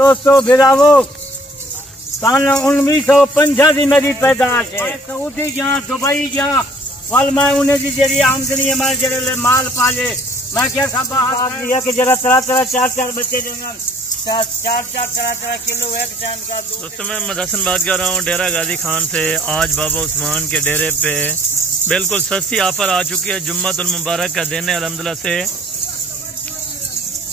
दोस्तों भिरावो सन 1985 में भी पैदाश है। सऊदी जहाँ दुबई जहाँ वाल मैं उन्हें जी जरिए आमदनी हमारे जरिए माल पाले मैं क्या सब दिया कि जरा तरह 4 बच्चे देंगे 4 किलो एक टाइम का। दोस्तों मैं मदसन बात कर रहा हूँ डेरा गाजी खान से। आज बाबा उस्मान के डेरे पे बिल्कुल सस्ती ऑफर आ चुकी है। जुम्मतुल मुबारक का दिन है अल्हम्दुलिल्लाह से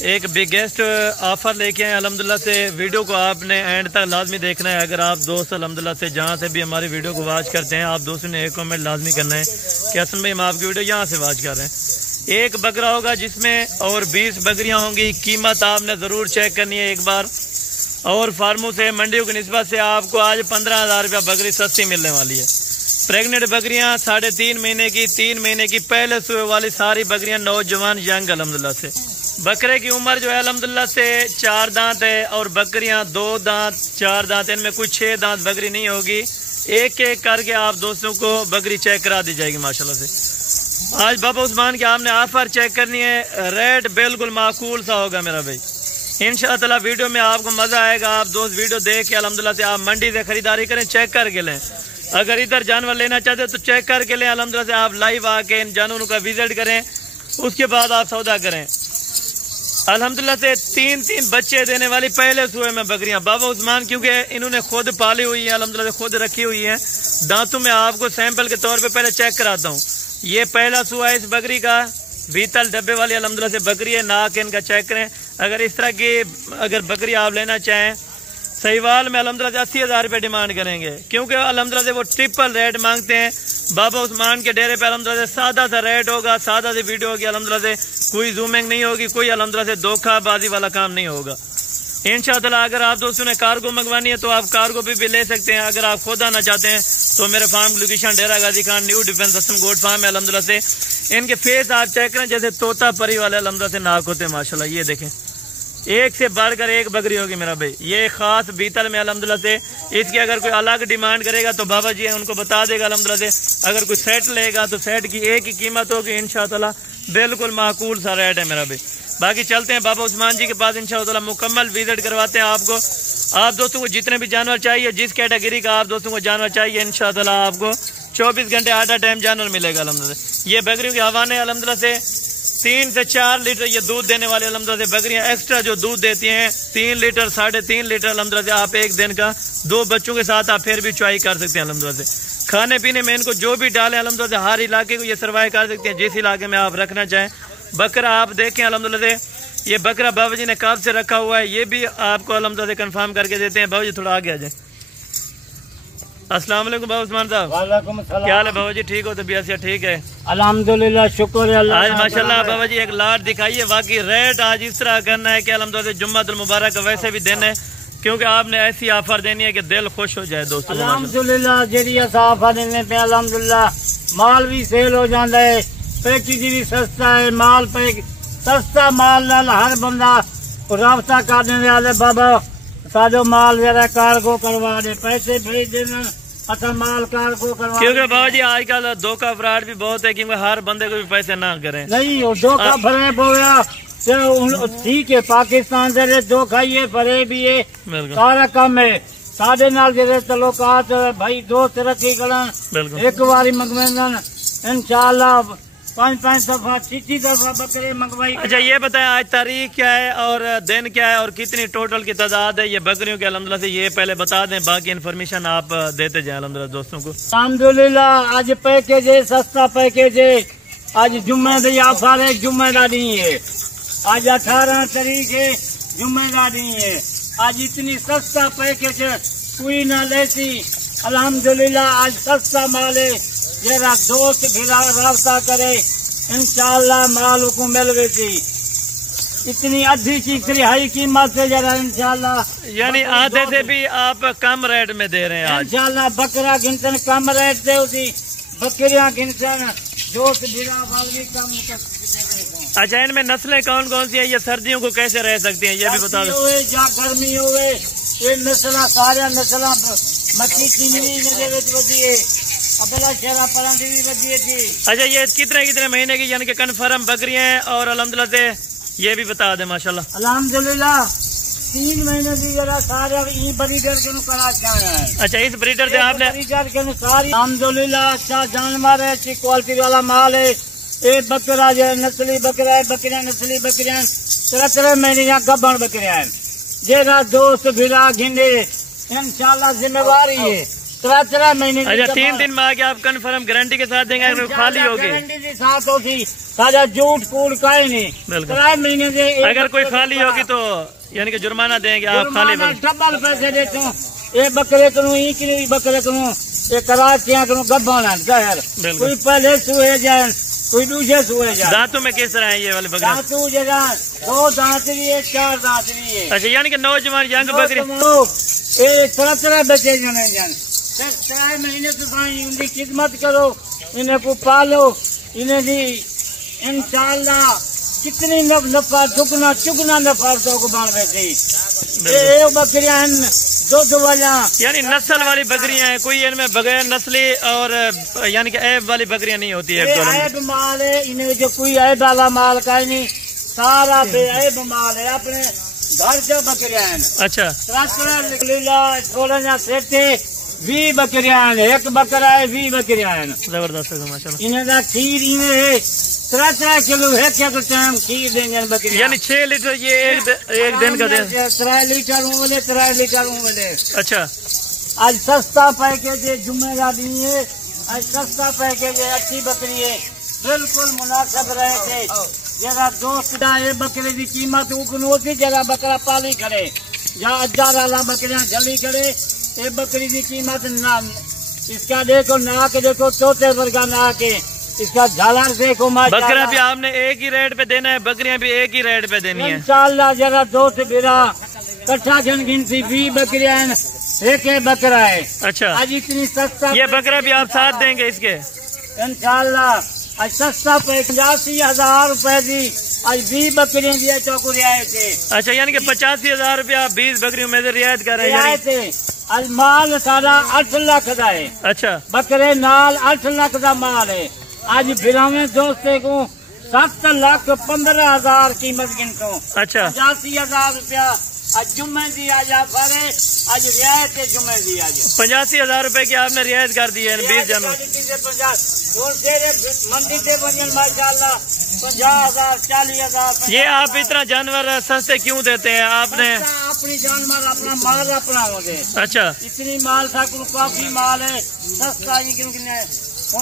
एक बिगेस्ट ऑफर लेके आए अल्हम्दुलिल्लाह से। वीडियो को आपने एंड तक लाजमी देखना है। अगर आप दोस्त अल्हम्दुलिल्लाह से जहाँ से भी हमारी वीडियो को वॉच करते हैं आप दोस्तों ने एक कमेंट लाजमी करना है कि हसन भाई हम आपकी वीडियो यहाँ से वॉच कर रहे हैं। एक बकरा होगा जिसमें और 20 बकरियाँ होंगी। कीमत आपने ज़रूर चेक करनी है एक बार। और फार्मों से मंडियों की निस्बत से आपको आज 15,000 रुपया बकरी सस्ती मिलने वाली है। प्रेग्नेंट बकरियाँ 3.5 महीने की 3 महीने की पहले सुबह वाली सारी बकरियाँ नौजवान यंग अल्हम्दुलिल्लाह से। बकरे की उम्र जो है अल्हम्दुलिल्लाह से 4 दांत है और बकरियां 2 दांत 4 दांत, इनमें कुछ 6 दांत बकरी नहीं होगी। एक एक करके आप दोस्तों को बकरी चेक करा दी जाएगी माशाल्लाह से। आज बाबा उस्मान के आपने ऑफर चेक करनी है। रेट बिल्कुल माकूल सा होगा मेरा भाई। इंशाअल्लाह ताला वीडियो में आपको मजा आएगा। आप दोस्त वीडियो देख के अल्हम्दुलिल्लाह से आप मंडी से खरीदारी करें, चेक करके लें। अगर इधर जानवर लेना चाहते हो तो चेक करके लें। अल्हम्दुलिल्लाह से आप लाइव आके इन जानवरों का विजिट करें, उसके बाद आप सौदा करें। अल्हम्दुलिल्लाह से 3 बच्चे देने वाली पहले सुबह में बकरियां बाबा उस्मान, क्योंकि इन्होंने खुद पाली हुई है अल्हम्दुलिल्लाह से, खुद रखी हुई है। दांतों में आपको सैंपल के तौर पे पहले चेक कराता हूँ। ये पहला सुबह है इस बकरी का। बीतल डब्बे वाली अल्हम्दुलिल्लाह से बकरी है। नाक इनका चेक करें। अगर इस तरह की अगर बकरी आप लेना चाहें सहीवाल में अल्हम्दुलिल्लाह से 80,000 रुपये डिमांड करेंगे, क्योंकि अल्हम्दुलिल्लाह से वो ट्रिपल रेट मांगते हैं। बाबा उस्मान के डेरे पे अल्हम्दुलिल्लाह से सादा सा रेट होगा, सादा सी वीडियो होगी अल्हम्दुलिल्लाह से। कोई जूमिंग नहीं होगी, कोई अल्हम्दुलिल्लाह से धोखाबाजी वाला काम नहीं होगा इंशाअल्लाह। अगर आप दोस्तों ने कार्गो मंगवानी है तो आप कार्गो भी ले सकते हैं। अगर आप खुद आना चाहते हैं तो मेरे farm location Dera Ghazi Khan new defence Hasan goat farm है अल्हम्दुलिल्लाह से। इनके फेस आप चेक करें जैसे तोता परी वाले अल्हम्दुलिल्लाह से नाक होते हैं माशाल्लाह। ये देखें एक से बढ़कर एक बकरी होगी मेरा भाई। ये खास बीतल में अल्हम्दुलिल्लाह से। इसकी अगर कोई अलग डिमांड करेगा तो बाबा जी उनको बता देगा अल्हम्दुलिल्लाह से। अगर कोई सेट लेगा तो सेट की एक ही कीमत होगी इंशाअल्लाह। बिल्कुल माकूल सा रेट है मेरा भाई। बाकी चलते हैं बाबा उस्मान जी के पास इंशाअल्लाह, मुकम्मल विजिट करवाते हैं आपको। आप दोस्तों को जितने भी जानवर चाहिए, जिस कैटेगरी का आप दोस्तों को जानवर चाहिए इंशाअल्लाह आपको 24 घंटे आधा टाइम जानवर मिलेगा अल्हम्दुलिल्लाह। ये बकरियों के हवाने अल्हम्दुलिल्लाह से 3 से 4 लीटर ये दूध देने वाले अल्हम्दुलिल्लाह से बकरियां एक्स्ट्रा जो दूध देती हैं 3 लीटर 3.5 लीटर अल्हम्दुलिल्लाह से। आप एक दिन का 2 बच्चों के साथ आप फिर भी चॉइस कर सकते हैं अल्हम्दुलिल्लाह से। खाने पीने में इनको जो भी डालें अल्हम्दुलिल्लाह से हर इलाके को ये सर्वाइव कर सकते हैं, जिस इलाके में आप रखना चाहें। बकरा आप देखें अल्हम्दुलिल्लाह से। ये बकरा बाबा जी ने कब से रखा हुआ है ये भी आपको अल्हम्दुलिल्लाह से कंफर्म करके देते हैं। बाबा जी थोड़ा आगे आ जाए। अस्सलाम वालेकुम बाबा उस्मान साहब। वालेकुम सलाम। क्या हाल है बाबा जी? ठीक हो? तबीयत से ठीक है? अल्हम्दुलिल्लाह शुक्र है अल्लाह। आज माशाल्लाह बाबा जी एक लाट दिखाइए। बाकी रेट आज इस तरह करना है कि अल्हम्दुलिल्लाह से जुम्मतुल मुबारक का वैसे भी दिन है, क्योंकि आपने ऐसी ऑफर देनी है कि दिल खुश हो जाए दोस्तों। अल्हम्दुलिल्लाह जी ऑफर देने पे अल्हम्दुलिल्लाह माल भी सेल हो जाता है, पैकेज भी सस्ता है। माल पे सस्ता माल नाल हर बंदा राबता करने वाले बाबा साजो माल जरा कार्गो करवा दे, पैसे भेज देना अच्छा माल कार्गो करवा। क्योंकि बाबा जी आजकल धोखा फ्रॉड भी बहुत है, क्योंकि हर बंदे को भी पैसे ना करें। नहीं धोखा फरेब हो गया ठीक है। पाकिस्तान से धोखा ये फरे भी है सारा कम है। साढ़े नाल जैसे तलोकात भाई दोस्त रखी करन एक बारी मंगवेंदन इंशाअल्लाह 5-5 दफा 6 दफा बकरे मंगवाई। अच्छा ये बताएं आज तारीख क्या है और दिन क्या है और कितनी टोटल की तादाद है ये बकरियों के अल्हम्दुलिल्लाह से, ये पहले बता दें। बाकी इन्फॉर्मेशन आप देते जाए अल्हम्दुलिल्लाह दोस्तों को। अल्हम्दुलिल्लाह आज पैकेज है, सस्ता पैकेज है। आज जुम्मेदारी ऑफर है, जुम्मेदारी है। आज 18 तारीख है, जुम्मेदारी है। आज इतनी सस्ता पैकेज कोई ना लेती अल्हम्दुलिल्लाह। आज सस्ता माल है, जरा दोस्त भी रास्ता करे इंशाअल्लाह माल को मिल गई। इतनी आधी की तिहाई कीमत से जरा इंशाअल्लाह, यानी आधे से भी आप कम रेट में दे रहे हैं आज इंशाअल्लाह। बकरा गिनतन कम रेट से उसी बकरियां गिनतन दोस्त भिरा वाल भी कम। अच्छा इनमें नस्लें कौन कौन सी है? ये सर्दियों को कैसे रह सकती हैं ये भी बता दो। या गर्मी हो गए ये नस्ल सारे नस्ल मक्की चिंगड़ी अपना शेरा परांठी भी बची थी। अच्छा ये कितने महीने की यानी कि कन्फर्म बकरियां हैं और अल्हम्दुलिल्लाह से ये भी बता दे माशाल्लाह। अल्हम्दुलिल्लाह 3 महीने की जरा सारे ई ब्रीडर के करा है। अच्छा, इस ब्रीडर से आपने ब्रीडर के सारी अल्हम्दुलिल्लाह अच्छा जानवर है, अच्छी क्वालिटी वाला माल है। ये बकरा जो नस्ली बकरा है, बकरियां नस्ली बकरियां 3 महीने या गब्बन बकरियां है। जेरा दोस्त भिरा घिंडे इंशाल्लाह जिम्मेवारी है 3 महीने। अच्छा, 3 दिन में आके आप कंफर्म गारंटी के साथ देंगे अगर खाली होगी? गारंटी के साथ होगी, सारा झूठ कूड़ कहीं नहीं। 3 महीने से अगर कोई खाली होगी तो यानी कि जुर्माना देंगे आप? खाली डबल पैसे देते हो। ये बकरे करूँ बकरे करूँ ये कराचियाँ करूँ गब्बाना जहर, कोई पहले सुहे जाए कोई दूसरे सुहे जाए। दांतों में किस तरह है ये वाले बकरे? दांतों जरा 2 दांतरी है, 4 दांतरी है। अच्छा, यानी कि नौजवान यंग बकरी ये 3 बच्चे जने जान 3 महीने से इनकी खिदमत करो, इन्हें को पालो, इन्हें भी इंशाल्लाह कितनी नफा दुगना चुगना नफा तो बाण बैठे। ये बकरियां दूध वाला यानी नस्ल वाली बकरियां हैं, कोई इनमें बगैर नस्ली और यानी कि ऐब वाली बकरियां नहीं होती है। ऐब माल है इन्हें, जो कोई ऐब वाला माल का नहीं, सारा बेऐब माल है, अपने घर जो बकरियां हैं। अच्छा, 20 बकरियां हैं, 1 बकरा है 20 बकरियां हैं। जबरदस्त है माशाल्लाह। इन्हें का खीर इन्हें है 3 किलो है, क्या टाइम खीर देंगे बकरी, यानी 6 लीटर ये एक दिन का दे 3 लीटर बोले 3 लीटर बोले। अच्छा, आज सस्ता पैकेज है, जुम्मेदारी है, आज सस्ता पैकेज है, अच्छी बकरी है, बिल्कुल मुनासिब रहे थे। जरा दोस्त ये बकरे की कीमत उकन होती, जरा बकरा पाली करे, जहाँ 1000 बकरियां जल्दी करे, ये बकरी की कीमत ना। इसका देखो नाक, देखो चौथे वर्गा नाक है, इसका झालर देखो माशाल्लाह। बकरा भी आपने एक ही रेट पे देना है, बकरियां भी एक ही रेट पे देनी है इंशाल्लाह। जरा दोस्त बिरा कट्ठा गिनती 20 बकरियां एक बकरा है। अच्छा, आज इतनी सस्ता ये बकरा भी आप साथ देंगे इसके इंशाल्लाह। आज सस्ता 85,000 रुपए दी, आज 20 बकरियां दिया चौको रियायत है। अच्छा, यानी कि 85,000 रुपया 20 बकरियों में से रियायत कर रहे हैं। आज माल सारा 8 लाख का है। अच्छा, बकरे नाल 8 लाख का माल है। आज बिरावे दोस्ते को 7,15,000 कीमत गिनतो। अच्छा, 85,000 रुपया आज जुम्मे दी, आज आज रियायत है जुम्मे दी। आज 85,000 रुपए की आपने रियायत कर दी है 20 जनवरी। मंडी से बनियन माशाल्लाह 50,000 40,000। ये आप इतना जानवर सस्ते क्यों देते हैं आपने? अपनी जानवर अपना माल अपना हो गए। अच्छा, इतनी माल था काफी माल है, सस्ता ही क्यों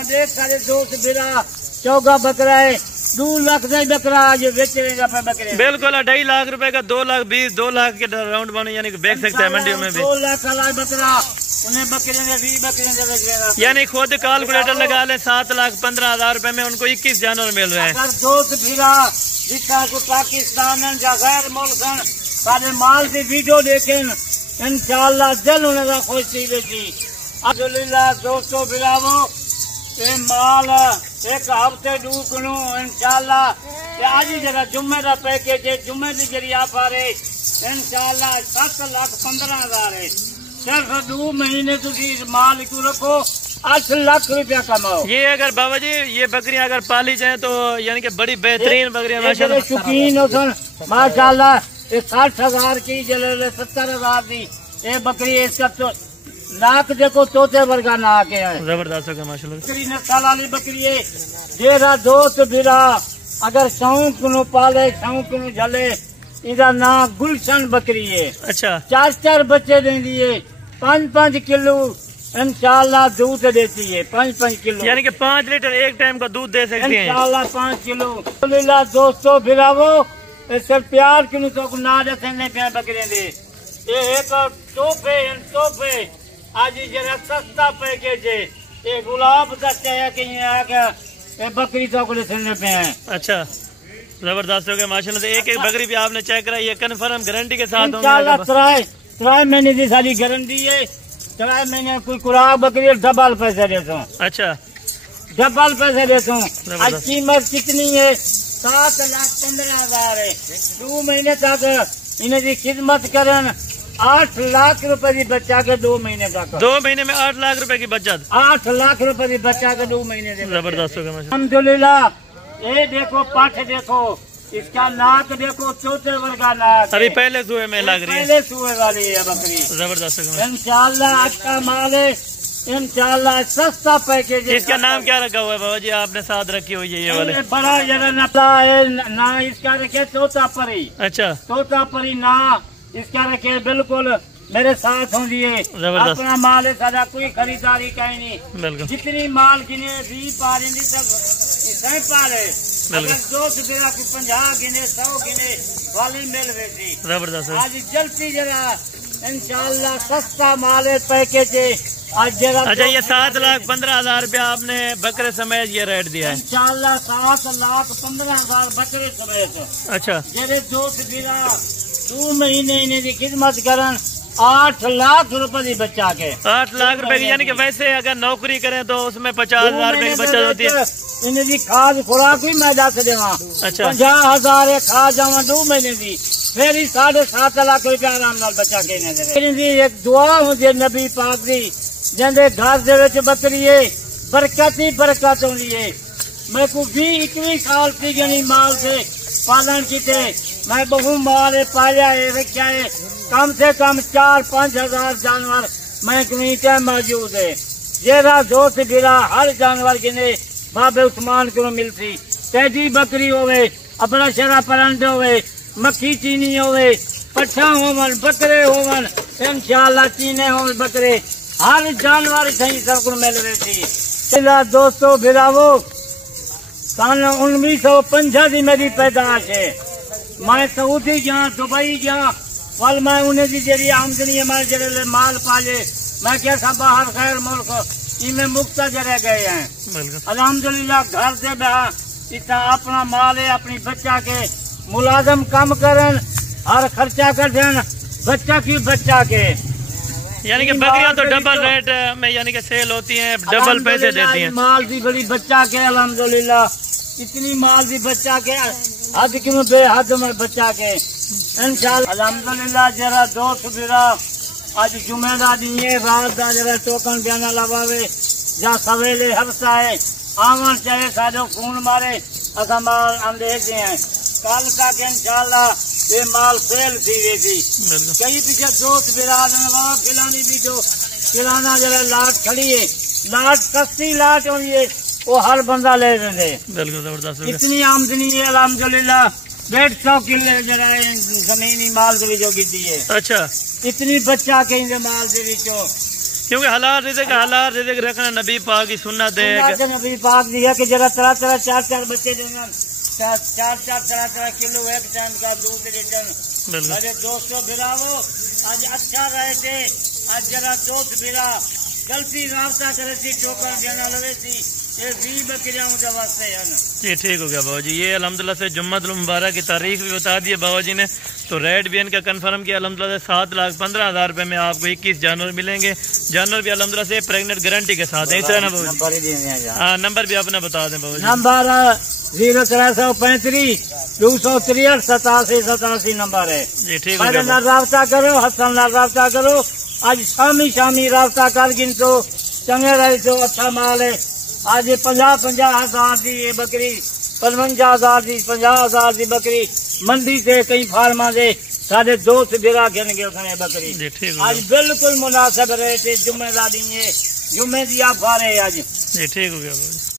देख सारे दोस्त बिरा चौगा बकरा है 2 लाख का बकरा आज बेचेगा बकरे। बिल्कुल 2.5 लाख रुपए का 2 लाख 20 2 लाख के राउंड बने, यानी कि बेच सकते हैं मंडियों में भी। 2 लाख का बकरा उन्हें बकरे 20 बकरे यानी खुद कैलकुलेटर लगा लें 7,15,000 रुपए में उनको 21 जानवर मिल रहे हैं। अगर दोस्त भिरा जिसका को पाकिस्तान या गैर मुल्क सारे माल की वीडियो देखें इंशाल्लाह दिल उन्हें खुशी बेची। अल्हम्दुलिल्लाह दोस्तों बिरावो ये माल 1 हफ्ते डूकनू इंशाल्लाह। आज ही जरा जुम्मे का पैकेज है, जुम्मे की जरी आप आ रहे इंशाल्लाह 7,15,000 है। सिर्फ 2 महीने तुझी माल को रखो 8 लाख रुपया कमाओ। ये अगर बाबा जी ये बकरियां अगर पाली जाए तो यानी कि बड़ी बेहतरीन बकरियां माशाल्लाह शौकीन हो माशाल्लाह। 60,000 की जले 70,000 की ये बकरी, इसका तो नाक देखो तोते वर्गा नाक है, जबरदस्त है माशाल्लाह। बकरी नस्ल वाली बकरी है। जेरा दोस्त बिरा अगर शौक नु पाले शौक नु जले, इधर नाम गुलशन बकरी है। अच्छा, 4 बच्चे दे दिए 5-5 किलो इंशाल्लाह दूध देती है। 5-5 किलो यानी कि 5 लीटर एक टाइम का दूध दे सकते हैं इंशाल्लाह 5 किलो। अल्हम्दुलिल्लाह दोस्तों बिरावो सिर्फ प्यार क्यों तो ना देने पे बकरे दे। ये एक तोहफे आज जरा सस्ता पैकेज है। ये गुलाब का चाहे कि ये बकरी तो लेने पे है। अच्छा, जबरदस्त हो गया माशाल्लाह से। एक बकरी भी आपने चेक कराई है कंफर्म गारंटी के साथ। इंशाल्लाह 3 महीने की सारी गारंटी है। 3 महीने कोई खुराक बकरी डबल पैसे देता हूँ। अच्छा, डबल पैसे देता हूँ। आज कीमत कितनी है 7,15,000 है। 2 महीने तक इन्हें की खिदमत करें 8 लाख रुपए की बच्चा के 2 महीने तक। 2 महीने में 8 लाख रुपए की बचत। 8 लाख रुपए की बच्चा के 2 महीने से। जबरदस्त हो गया अल्हम्दुलिल्लाह। ये देखो पाठ देखो इसका नाक देखो चौथे वर्गा नाक अभी है। पहले सुए में लग रही है, पहले सुए वाली है बकरी। जबरदस्त। इंशाल्लाह अच्छा माल है, इंशाल्लाह सस्ता पैकेज है। इसका नाम क्या रखा हुआ है बाबा जी, आपने साथ रखी हुई है ये वाले? बड़ा जरा नपला है ना, इसका रखे तोता परी। अच्छा, तोता परी ना इसका रखे बिल्कुल मेरे साथ हो लिए। जबरदस्त। अपना माल है, सारा कोई खरीदारी कहीं नहीं। बिल्कुल जितनी माल गिने 20 पारे सब पारे, अगर 50 गिने 100 गिने वाली मिल रही थी। जबरदस्त। आज जल्दी जरा इंशाल्लाह सस्ता माल है, पैकेज है आज जरा। अच्छा, ये 7,15,000 रुपया आपने बकरे समेत ये रेट दिया है? इंशाल्लाह 7,15,000 बकरे समेत। अच्छा, जेरे दोस्त गिरा 2 महीने इन्हें की खिदमत करन 8 लाख रुपए की बच्चा के। 8 लाख रुपए की, यानी कि वैसे अगर नौकरी करें तो उसमें 50,000 रुपए की बचत होती है। इन्हें की खाद खुराक भी मैं दस देवा। अच्छा, 50,000 खा जावा 2 महीने की, फिर ही 7.5 लाख रुपया आराम नाल बच्चा के ने। एक दुआ होती है नबी पाक दी, जिंदे घर दे विच बकरी है बरकत ही बरकत होती है। मैं को 20-21 साल की जनी माल से पालन किते, मैं बहु माल पाया है, रखा है। कम से कम 4-5 हजार जानवर मैं कहीं मौजूद है। जेरा दोस्त गिरा हर जानवर गिने बाबे उस्मान को मिलती। तेजी बकरी होवे, अपना शरा परंड होवे, मक्खी चीनी होवे, पट्ठा होवन, बकरे होवन, इंशाल्लाह चीने होवे बकरे, हर जानवर सही सबको मिल रही थी। दोस्तों भिरावो, सन 1950 मेरी पैदाश है। मैं सऊदी गया, दुबई गया, वल मैं उन्हें की जरिए आमदनी हमारे जरिए माल पाले। मैं क्या था बाहर खैर मुल्क इनमें मुक्ता जरे गए हैं। अल्हम्दुलिल्लाह घर से बहा इतना अपना माल है, अपनी बच्चा के मुलाजम कम करन और खर्चा कर देन बच्चा की बच्चा के। यानी कि बकरियां तो डबल रेट में यानी कि सेल होती हैं, डबल पैसे देती हैं। माल भी बड़ी बच्चा के अल्हम्दुलिल्लाह, इतनी माल भी बच्चा के हद क्यों बेहद में बच्चा के इंशाल्लाह अल्हम्दुलिल्लाह। जरा दोस्त बिरा आज जुमेदारी है, रात का जरा टोकन बयाना लवावे या सवेले हफ्ता है आवन चाहे साजो खून मारे असा माल अंदेजे हैं। कल तक इंशाल्लाह ये माल सेल थी गई थी। कई पीछे दोस्त बिराद खिलानी भी जो खिलाना जरा लाट खड़ी है, लाट सस्ती लाट हुई है, वो हर बंदा ले रहे। बिल्कुल जबरदस्त। इतनी आमदनी है अल्हम्दुलिल्लाह। 150 किले जरा जमीनी माल के जो गिद्दी है। अच्छा, इतनी बच्चा के माल के विचो, क्योंकि हलाल रिज़्क़ रखना नबी पाक की सुन्नत है। नबी पाक दिया कि जरा तरह 4 बच्चे देना, 4 तरह किलो एक टन का दूध रिटर्न। मेरे दोस्तों भिरावो आज अच्छा रहे थे, आज जरा दोस्त भिरा गलती रास्ता करे थी, टोकन देना लगे थी, ये 20 बकरियां मुझे वास्ते है ना। जी ठीक हो गया बाबा जी। ये अल्हम्दुलिल्लाह से जुम्मतुल मुबारक की तारीख भी बता दी है बाबा जी ने, तो रेट भी इनका कंफर्म किया अल्हम्दुलिल्लाह से 7,15,000 रुपए में आपको 21 जानवर मिलेंगे। जानवर भी अल्हम्दुलिल्लाह से प्रेग्नेंट गारंटी के साथ है। इस तरह ना बाबा जी? हाँ, नंबर भी अपना बता दें बाबा जी। नंबर 0335 263 87 नंबर है। जी ठीक हो गया। राब्ता करो, हसन राब्ता करो, आज शामी राब्ता कर गिन तो चंगे रहे तो अच्छा माल है। आज 50 हजार की ये बकरी, 55 हजार की, 50 हजार की बकरी मंडी से कई फार्मा से साढ़े 2 से बिरा गिन गए बकरी। आज बिल्कुल मुनासिब रेट है, जुम्मेदारी है, जुम्मे दिया फारे आज। जी ठीक हो गया।